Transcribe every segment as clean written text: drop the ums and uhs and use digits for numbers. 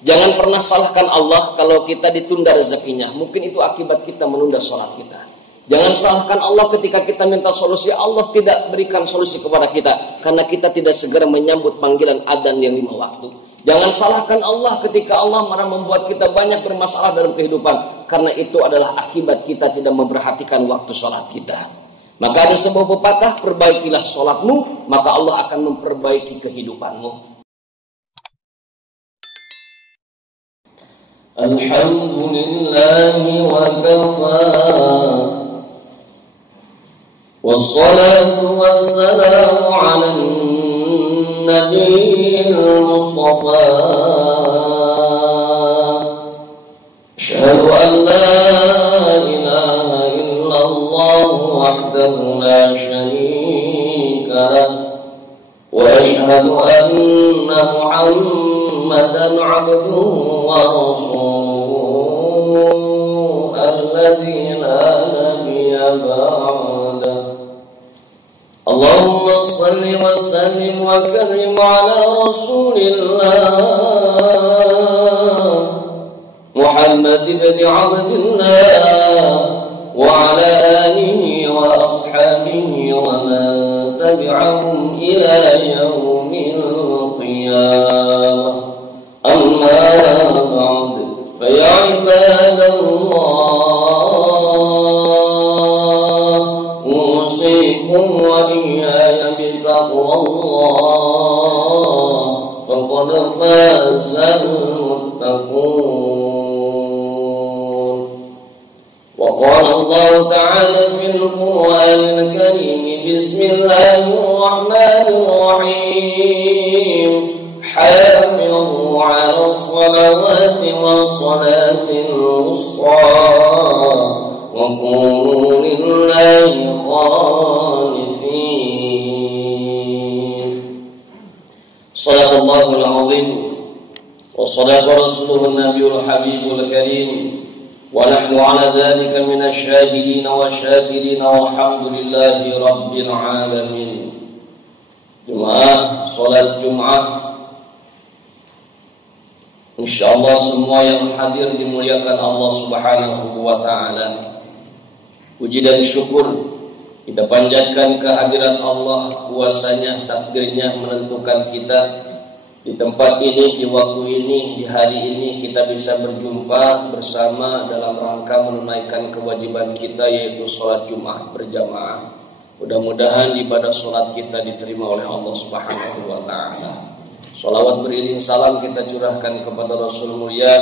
Jangan pernah salahkan Allah kalau kita ditunda rezekinya. Mungkin itu akibat kita menunda sholat kita. Jangan salahkan Allah ketika kita minta solusi. Allah tidak berikan solusi kepada kita karena kita tidak segera menyambut panggilan adzan yang 5 waktu. Jangan salahkan Allah ketika Allah marah membuat kita banyak bermasalah dalam kehidupan, karena itu adalah akibat kita tidak memperhatikan waktu sholat kita. Maka ada sebuah pepatah, perbaikilah sholatmu, maka Allah akan memperbaiki kehidupanmu. Alhamdulillahi wa kafa, wassalatu wassalamu ala nabiyil mustafa. Asyhadu an la ilaha illallah wahdahu la syarika lah, wa asyhadu anna Muhammadan abduhu wa rasuluhu alladzi la nabiyya ba'dah. Allahumma salli wa sallim wa karim ala rasulillah Muhammad ibn Abdillah wa ala alihi wa ashabihi wa man tabi'ahum ila yaumil qiyamah. Amma ba'd, fa ya ibadallah, usikum wa iyaya bitaqwallah, faqad fazal muttaqun. Wa qala Allah ta'ala fil Qur'anil Karim, bismillahirrahmanirrahim, hafizu 'ala salawati wa salatil wusta wa qulu lillahi qanitin. Shadaqallahul 'azim wa shadaqa rasuluhun nabiyul habibul karim, wa nahnu 'ala dhalika minasy syahidin wa syakirin walhamdulillahi rabbil alamin. Jemaah salat Jumat, insyaallah semua yang hadir dimuliakan Allah Subhanahu wa taala. Puji dan syukur kita panjatkan kehadirat Allah, kuasanya, takdirnya menentukan kita di tempat ini, di waktu ini, di hari ini kita bisa berjumpa bersama dalam rangka menunaikan kewajiban kita, yaitu sholat Jumat berjamaah. Mudah-mudahan ibadah sholat kita diterima oleh Allah Subhanahu wa ta'ala. Sholawat beriring salam kita curahkan kepada Rasul mulia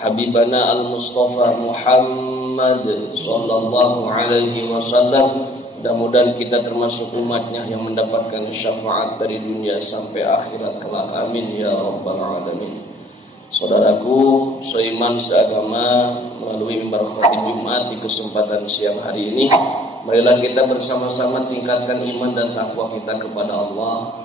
Habibana al-Mustafa Muhammad sallallahu alaihi wasallam. Mudah-mudahan kita termasuk umatnya yang mendapatkan syafaat dari dunia sampai akhirat kelak. Amin ya rabbal alamin. Saudaraku seiman seagama, melalui mimbar khotib Jumat di kesempatan siang hari ini, marilah kita bersama-sama tingkatkan iman dan takwa kita kepada Allah.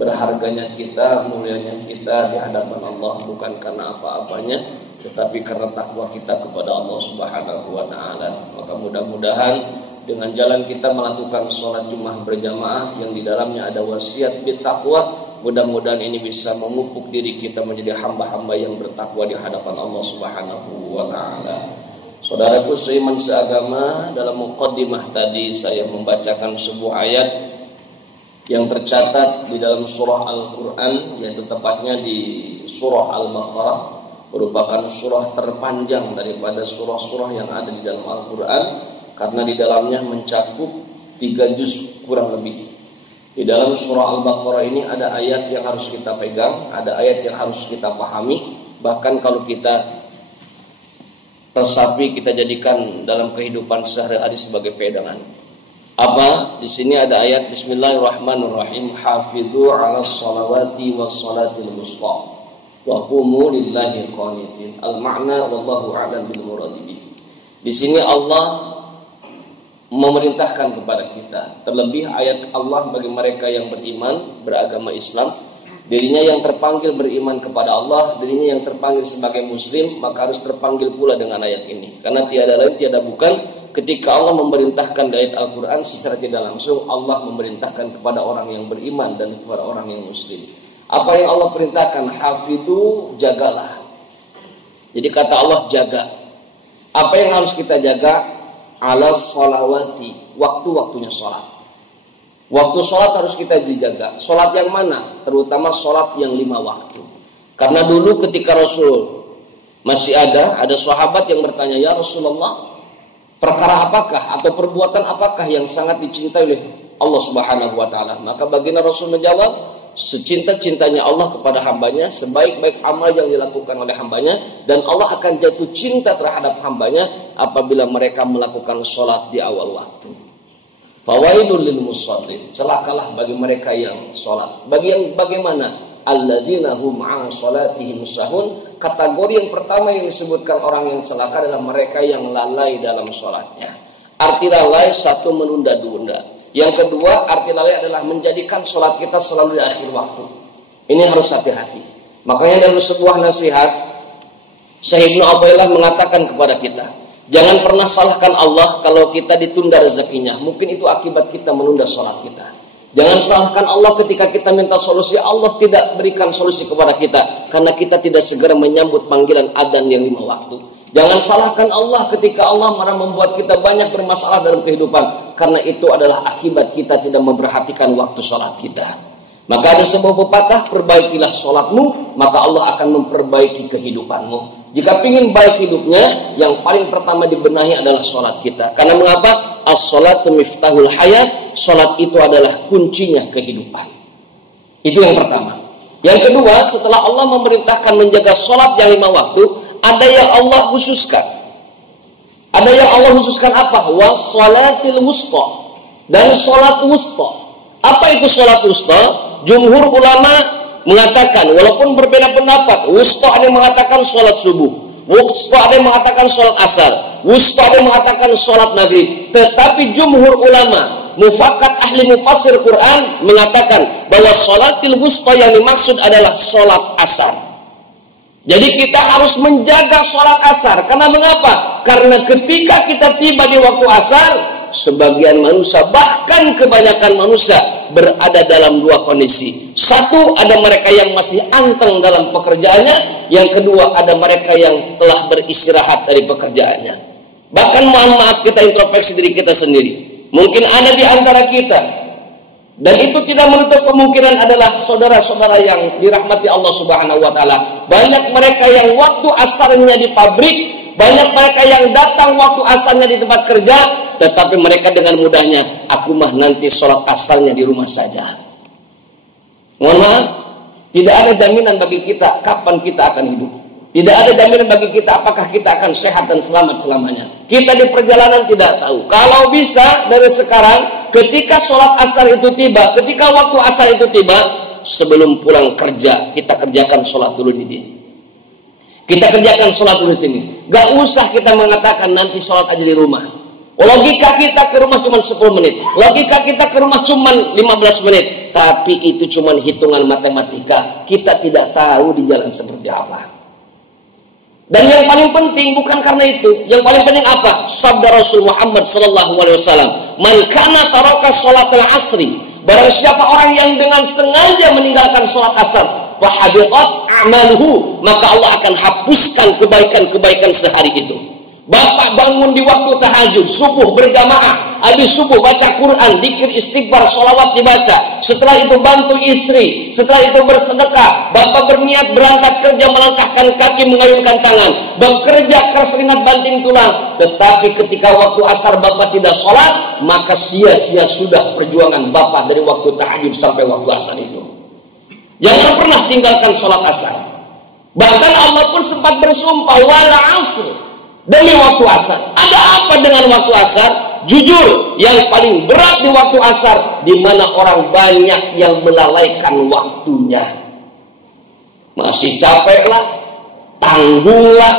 Berharganya kita, mulianya kita di hadapan Allah bukan karena apa-apanya, tetapi karena takwa kita kepada Allah Subhanahu wa ta'ala. Maka mudah-mudahan dengan jalan kita melakukan sholat Jumat berjamaah yang di dalamnya ada wasiat bertakwa, mudah-mudahan ini bisa memupuk diri kita menjadi hamba-hamba yang bertakwa di hadapan Allah Subhanahu wa ta'ala. Saudaraku seiman seagama, dalam muqaddimah tadi saya membacakan sebuah ayat yang tercatat di dalam surah Al-Quran, yaitu tepatnya di surah Al-Baqarah, merupakan surah terpanjang daripada surah-surah yang ada di dalam Al-Quran, karena di dalamnya mencakup 3 juz kurang lebih. Di dalam surah Al-Baqarah ini ada ayat yang harus kita pegang, ada ayat yang harus kita pahami, bahkan kalau kita resapi, kita jadikan dalam kehidupan sehari-hari sebagai pegangan. Apa? Di sini ada ayat Bismillahirrahmanirrahim, hafidhu 'alas salawati was salatil wusta wa qumu lillahi qanitin. Al-ma'na wallahu a'lam bil muradibi. Di sini Allah memerintahkan kepada kita, terlebih ayat Allah bagi mereka yang beriman, beragama Islam, dirinya yang terpanggil beriman kepada Allah, dirinya yang terpanggil sebagai muslim, maka harus terpanggil pula dengan ayat ini. Karena tiada lain tiada bukan, ketika Allah memerintahkan di ayat Al-Quran secara tidak langsung, Allah memerintahkan kepada orang yang beriman dan kepada orang yang muslim. Apa yang Allah perintahkan? Hafidhu, jagalah. Jadi kata Allah jaga. Apa yang harus kita jaga? Ala sholawati, waktu-waktunya sholat. Waktu sholat harus kita dijaga. Sholat yang mana? Terutama sholat yang 5 waktu. Karena dulu ketika Rasul masih ada sahabat yang bertanya, ya Rasulullah, perkara apakah atau perbuatan apakah yang sangat dicintai oleh Allah Subhanahu wa Ta'ala? Maka baginda Rasul menjawab, secinta-cintanya Allah kepada hambanya, sebaik-baik amal yang dilakukan oleh hambanya, dan Allah akan jatuh cinta terhadap hambanya apabila mereka melakukan sholat di awal waktu. Fawailul lil musallin, celakalah bagi mereka yang sholat. Bagaimana? Alladzina hum an sholatihim sahun. Kategori yang pertama yang disebutkan orang yang celaka adalah mereka yang lalai dalam sholatnya. Arti lalai, satu, menunda-nunda. Yang kedua, arti lalai adalah menjadikan sholat kita selalu di akhir waktu. Ini harus hati-hati. Makanya dalam sebuah nasihat, Syekh Ibnu Athaillah mengatakan kepada kita, jangan pernah salahkan Allah kalau kita ditunda rezekinya. Mungkin itu akibat kita menunda sholat kita. Jangan salahkan Allah ketika kita minta solusi, Allah tidak berikan solusi kepada kita karena kita tidak segera menyambut panggilan adzan yang 5 waktu. Jangan salahkan Allah ketika Allah marah membuat kita banyak bermasalah dalam kehidupan, karena itu adalah akibat kita tidak memperhatikan waktu sholat kita. Maka ada sebuah pepatah, perbaikilah sholatmu, maka Allah akan memperbaiki kehidupanmu. Jika ingin baik hidupnya, yang paling pertama dibenahi adalah sholat kita. Karena mengapa? As-sholatu miftahul hayat. Sholat itu adalah kuncinya kehidupan. Itu yang pertama. Yang kedua, setelah Allah memerintahkan menjaga sholat yang 5 waktu, ada yang Allah khususkan. Ada yang Allah khususkan apa? Was-sholatil wusta. Dan sholat wusta. Apa itu sholat wusta? Jumhur ulama mengatakan, walaupun berbeda pendapat, wusta ada yang mengatakan sholat subuh, wusta ada yang mengatakan sholat asar, wusta ada yang mengatakan sholat maghrib. Tetapi jumhur ulama, mufakat ahli mufassir Quran mengatakan bahwa sholatil wusta yang dimaksud adalah sholat asar. Jadi kita harus menjaga sholat asar. Karena mengapa? Karena ketika kita tiba di waktu asar, sebagian manusia, bahkan kebanyakan manusia berada dalam 2 kondisi. Satu, ada mereka yang masih anteng dalam pekerjaannya. Yang kedua, ada mereka yang telah beristirahat dari pekerjaannya. Bahkan mohon maaf, kita introspeksi diri kita sendiri. Mungkin ada di antara kita, dan itu tidak menutup kemungkinan adalah saudara-saudara yang dirahmati Allah Subhanahu wa Ta'ala. Banyak mereka yang waktu asarnya di pabrik, banyak mereka yang datang waktu asarnya di tempat kerja, tetapi mereka dengan mudahnya, aku mah nanti sholat asarnya di rumah saja. Mohon maaf, tidak ada jaminan bagi kita kapan kita akan hidup. Tidak ada jaminan bagi kita apakah kita akan sehat dan selamat selamanya. Kita di perjalanan tidak tahu. Kalau bisa dari sekarang, ketika sholat asar itu tiba, ketika waktu asar itu tiba, sebelum pulang kerja, kita kerjakan sholat dulu di sini. Kita kerjakan sholat dulu di sini. Gak usah kita mengatakan nanti sholat aja di rumah. Logika kita ke rumah cuma 10 menit. Logika kita ke rumah cuma 15 menit. Tapi itu cuma hitungan matematika. Kita tidak tahu di jalan seperti apa. Dan yang paling penting bukan karena itu. Yang paling penting apa? Sabda Rasul Muhammad SAW. Man kana taraka sholatal asri. Barang siapa orang yang dengan sengaja meninggalkan sholat asar, fahabitat a'maluhu, maka Allah akan hapuskan kebaikan-kebaikan sehari itu. Bapak bangun di waktu tahajud, subuh berjamaah, habis subuh baca Quran, zikir, istighfar, sholawat dibaca. Setelah itu bantu istri, setelah itu bersedekah. Bapak berniat berangkat kerja, melangkahkan kaki, mengayunkan tangan, bekerja keras ringat banting tulang. Tetapi ketika waktu asar Bapak tidak sholat, maka sia-sia sudah perjuangan Bapak dari waktu tahajud sampai waktu asar itu. Jangan pernah tinggalkan sholat asar. Bahkan Allah pun sempat bersumpah, wala asr, demi waktu asar. Ada apa dengan waktu asar? Jujur, yang paling berat di waktu asar, di mana orang banyak yang melalaikan waktunya. Masih capek lah, tanggung lah,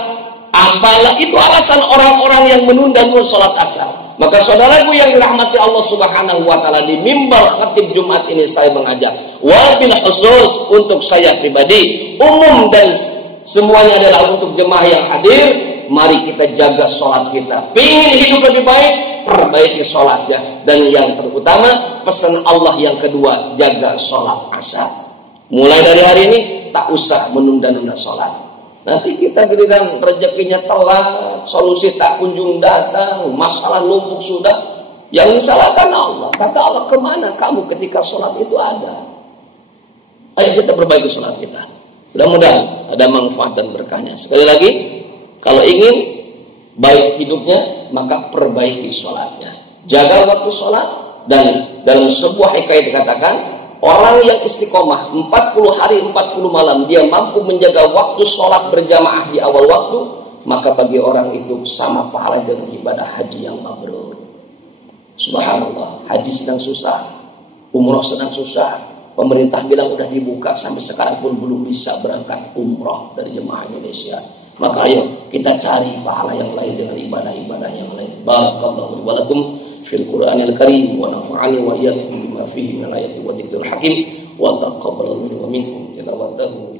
apalah, itu alasan orang-orang yang menunda sholat asar. Maka saudaraku yang dirahmati Allah Subhanahu wa Ta'ala, di mimbar khatib Jumat ini saya mengajak, wabil khusus untuk saya pribadi, umum dan semuanya adalah untuk jemaah yang hadir. Mari kita jaga sholat kita. Pengen hidup lebih baik, perbaiki sholatnya. Dan yang terutama, pesan Allah yang kedua, jaga sholat asar. Mulai dari hari ini, tak usah menunda-nunda sholat. Nanti kita giliran rezekinya telat, solusi tak kunjung datang, masalah numpuk sudah. Yang disalahkan Allah. Kata Allah, kemana kamu ketika sholat itu ada? Ayo kita perbaiki sholat kita. Mudah-mudahan ada manfaat dan berkahnya. Sekali lagi, kalau ingin baik hidupnya, maka perbaiki sholatnya. Jaga waktu sholat. Dan dalam sebuah hikayat dikatakan, orang yang istiqomah 40 hari 40 malam, dia mampu menjaga waktu sholat berjamaah di awal waktu, maka bagi orang itu sama pahala dengan ibadah haji yang mabrur. Subhanallah, haji sedang susah, umroh sedang susah. Pemerintah bilang udah dibuka, sampai sekarang pun belum bisa berangkat umroh dari jemaah Indonesia. Maka ayo kita cari pahala yang lain dengan ibadah-ibadah yang lain. Barakallahu wa lakum fil Qur'anil Karim wa nafa'ani wa iyyakum bima fihi min ayati wa dzikril hakim wa taqabbal minni wa minkum tilawatahu